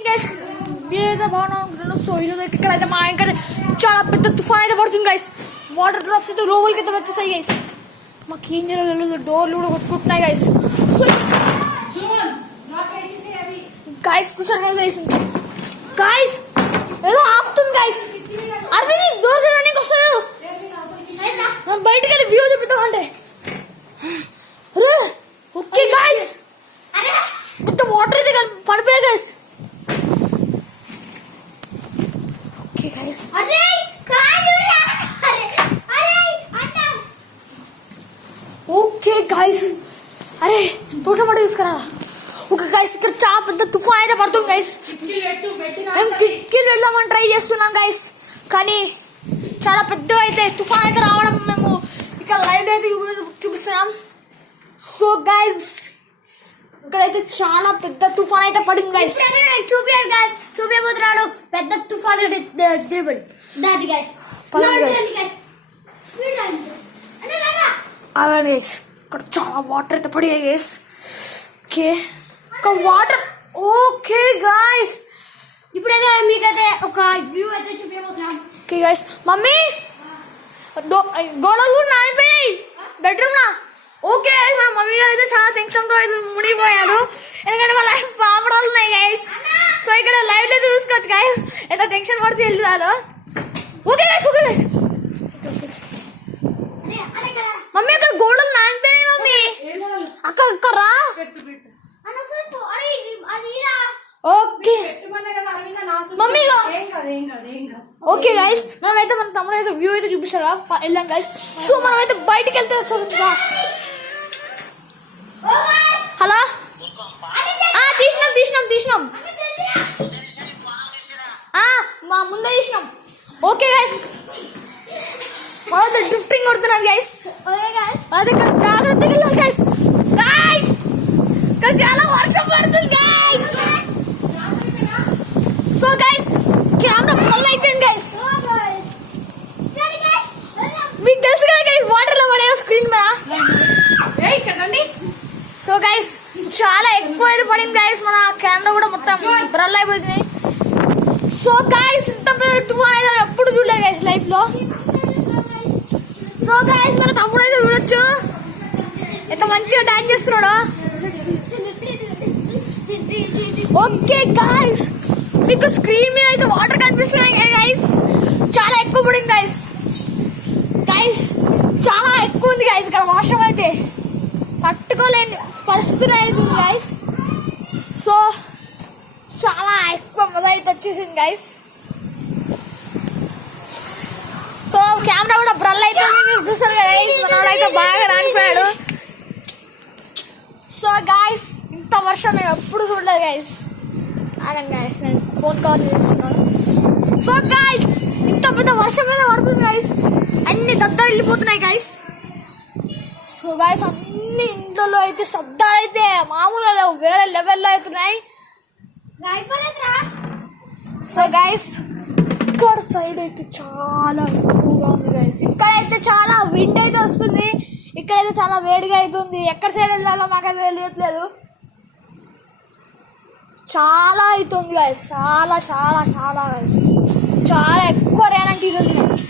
guys, మీరైతే బాగున్నాను. So ఈరోజు ఇక్కడైతే మా ఇంకా చాలా పెద్ద తుఫాన్ అయితే పడుతుంది గైస్. వాటర్ డ్రాప్స్ అయితే లోపలికి అయితే వచ్చేసాయి గైస్. మాకు ఏం జరగలేదు, డోర్లు కూడా కొట్టుకుంటున్నాయి గైస్. సో గైస్ చూసారు కదా గైస్, గైస్ ఏదో ఆపుతుంది గైస్. అది డోర్ రన్నింగ్ వస్తారు, బయటకు వెళ్ళి వ్యూ చూపిద్దామంటే ఓకే గైస్. మొత్తం వాటర్ అయితే పడిపోయాయి guys. Okay guys, okay guys, అరే తోటమాట తీసుకురా. ఓకే గైస్, ఇక్కడ చాలా పెద్ద తుఫాన్ అయితే పడుతుంది గైస్. మేము కిటికీలు వెళ్దామని ట్రై చేస్తున్నాం గైస్, కానీ చాలా పెద్దగా అయితే తుఫాన్ అయితే రావడం మేము ఇక్కడ లైవ్ అయితే చూపిస్తున్నాం. సో గైస్ ఇక్కడైతే చాలా పెద్ద తుఫాన్ అయితే పడింది గైస్. చూపించబోతున్నాడు పెద్ద తుఫాన్ దాది గైస్. అలాగే గైస్ ఇక్కడ చాలా వాటర్ అయితే పడియాయి గైస్. ఓకే ఒక వాటర్, ఓకే గైస్ ఇప్పుడైతే మీకైతే ఒక వ్యూ అయితే చూపించబోతున్నాం. ఓకే గైస్, మమ్మీ గోడలు నానిపోయాయి బెడ్రూమ్ లా. ఓకే మా మమ్మీ గారు అయితే చాలా టెన్షన్తో అయితే మునిగిపోయారు, ఎందుకంటే వాళ్ళ పాపడాలు ఉన్నాయి గైస్. సో ఇక్కడ లైవ్ అయితే చూసుకోవచ్చు గైస్, ఎంత టెన్షన్ పడితే వెళ్ళారు. Okay guys, okay guys, mummy అక్కడ గోడలు నానిపోయాయి మమ్మీ. అక్కడ రా. ఓకే మమ్మీ, ఓకే గైస్ మేమైతే మన తమ్ముడు అయితే వ్యూ అయితే చూపిస్తారా వెళ్ళాం గైస్. సో మనం అయితే బయటకు వెళ్తే చూడండి. హలో, తీసినాం మా ముందే తీసినాం. ఓకే గైస్, మనైతే డ్రిఫ్టింగ్ కొడుతున్నాను గైస్. మనైతే ఇక్కడ జాగ్రత్తగా వెళ్ళాం గైస్. గైస్ ఇక్కడ చాలా వర్షం పడుతుంది guys. So guys camera full అయిపోయింది గైస్. మీకు తెలుసు కదా గైస్, వాటర్ లో పడే స్క్రీన్ మీద. సో గైస్ చాలా ఎక్కువ అయితే పడింది గైస్, మన కెమెరా కూడా మొత్తం బ్రల్ అయిపోతుంది. సో గైస్ ఇంత పెద్ద తుఫాన్ అయితే ఎప్పుడు చూడలేదు గైస్ లైఫ్ లో. సో గైస్ మన తమ్ముడు అయితే చూడొచ్చు ఎంత మంచిగా డాన్స్ చేస్తున్నాడు. ఓకే గైస్ మీకు స్క్రీన్ మీద అయితే వాటర్ కనిపిస్తున్నాయి గైస్, చాలా ఎక్కువ పడింది గైస్. గైస్ చాలా ఎక్కువ ఉంది గైస్, ఇక్కడ వర్షం అయితే తట్టుకోలేని పరిస్థితులు అవుతుంది గైస్. సో చాలా ఎక్కువ మజా అయితే వచ్చేసింది గైస్. సో కెమెరా కూడా బ్రల్ అయిపోయింది చూసారు కదా గైస్, మనోడైతే బాగా రానిపోయాడు. సో గైస్ ఇంత వర్షం నేను ఎప్పుడు చూడలేదు గైస్. ఆగండి గైస్, నేను ఫోన్ కవర్ చేస్తున్నాను. సో గైస్ ఇంత పెద్ద వర్షం మీద పడుతుంది గైస్, అన్ని దద్దలు వెళ్ళిపోతున్నాయి గైస్. సో గైస్ అన్ని ఇంట్లో అయితే శబ్దాలు అయితే మామూలుగా లేవు, వేరే లెవెల్లో అవుతున్నాయి. సో గైస్ ఇక్కడ సైడ్ అయితే చాలా ఎక్కువగా ఉంది గైస్. ఇక్కడైతే చాలా విండ్ అయితే వస్తుంది, ఇక్కడైతే చాలా వేడిగా అవుతుంది. ఎక్కడ సైడ్ వెళ్ళాలో మాకైతే తెలియట్లేదు, చాలా అవుతుంది గైస్. చాలా చాలా చాలా గైస్, చాలా ఎక్కువ రేనంటే ఇది గైస్.